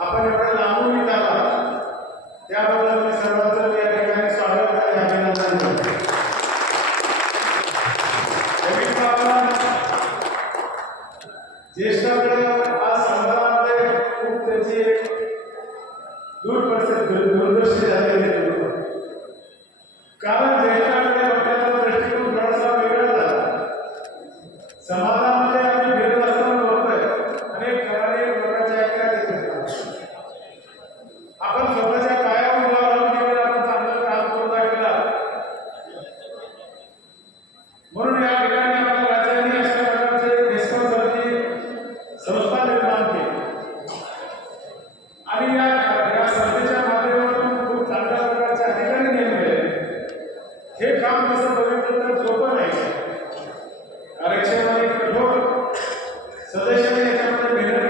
आपण एवढा लांबून निघाला त्याबद्दल मी सर्वांचं या ठिकाणी स्वागत आणि अभिनंदन ज्येष्ठाकडे आज संघामध्ये म्हणजे खूप त्याची एक दूरदर्शन दूरदर्शी झालेली कारण ज्येष्ठाकडे बघण्याचा दृष्टिकोन थोडासा वेगळा झाला. समाज हे काम तसं बघितलं तर सोपं नाही. आरक्षणाने कठोर सदस्यांनी याच्यामध्ये मेहनत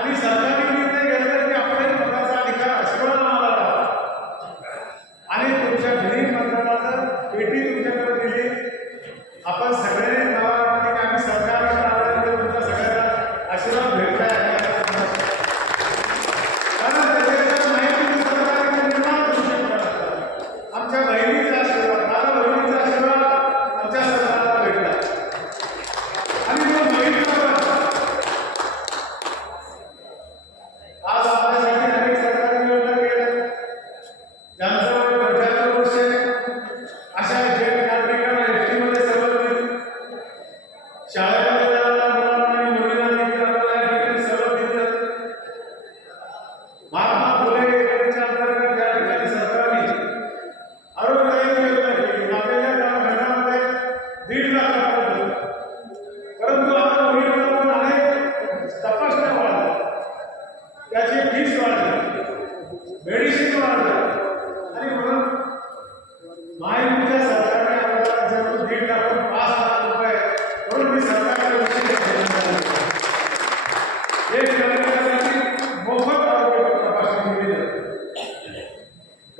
आणि सरकारी निर्णय घेतला की आपल्या मताचा अधिकार आश्रमाला आणि तुमच्या घरी मतदानाचं पेटी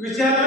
विचारलं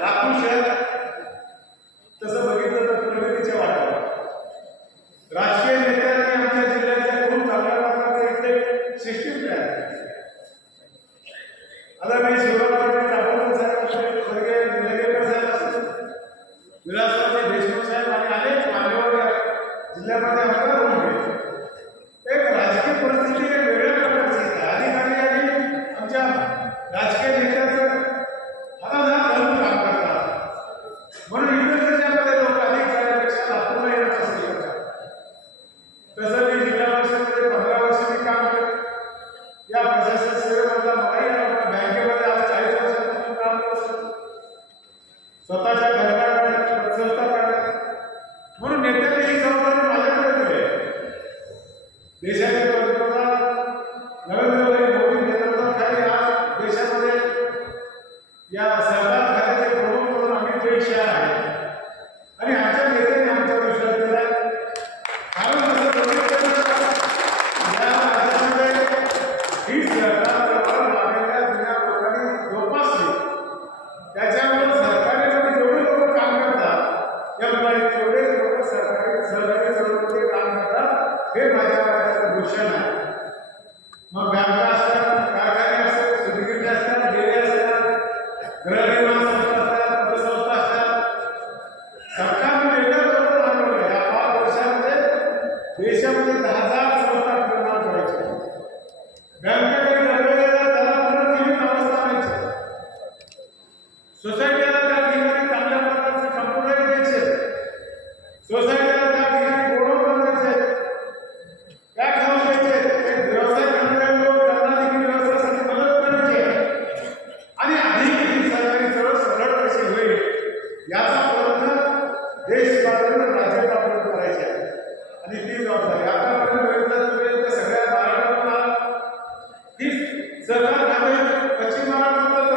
da congela ದೇವೇಗೌಡರವರ ನರೇಂದ್ರ ಮೋದಿ ನೇತೃತ್ವದ ಕಾರ್ಯ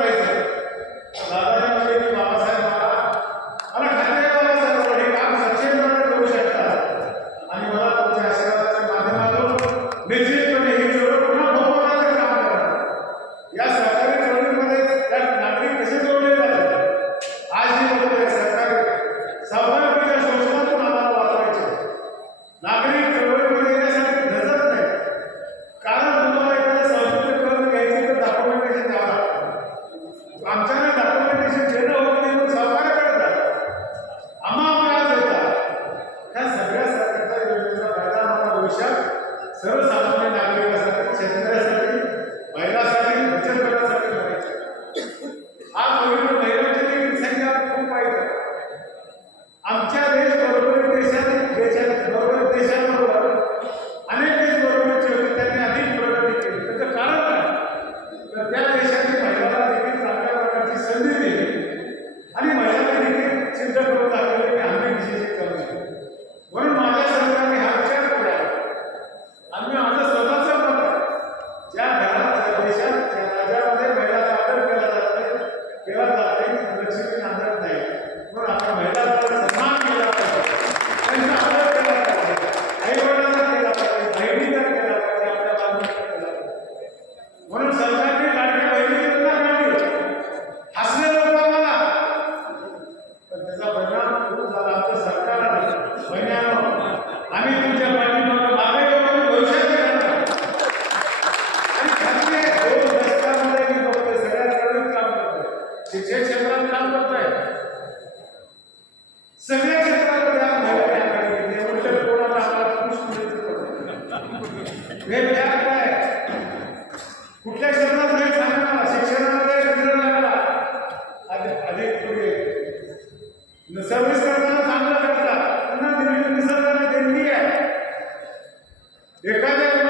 ರೈತರು की क्षेत्रात काम करतोय. सगळ्या क्षेत्रामध्ये आपण त्यामुळे कोणाला आपल्याला कृष्ण